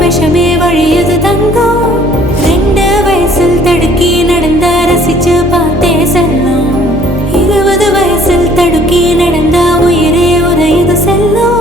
விஷமே வழியது தங்கம் 2 வயசில் தடுக்கி நடந்த ரசிச்சு பார்த்தே செல்லும் 20 வயசில் தடுக்கி நடந்த உயிரே உரையது செல்லும்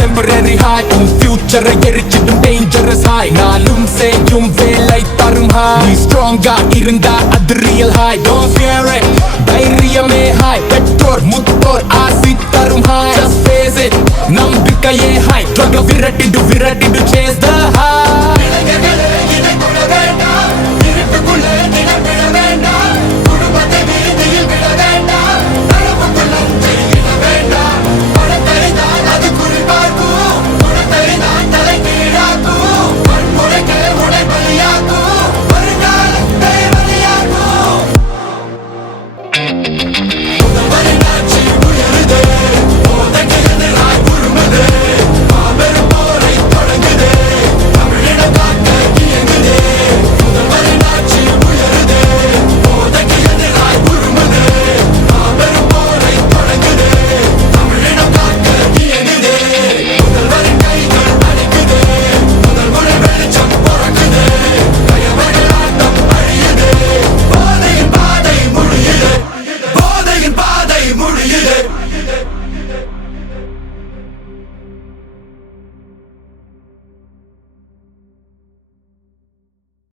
temporary high future எரிச்சிடும் dangerous high நாளும் செய்யும் வேலை தரும் high நீ strong இருந்தா அது real high don't fear it தைரியமே high பெற்றோர் முத்தோர் ஆசி தரும் high just face it நம்பிக்கையே high drug விரட்டிடு chase the high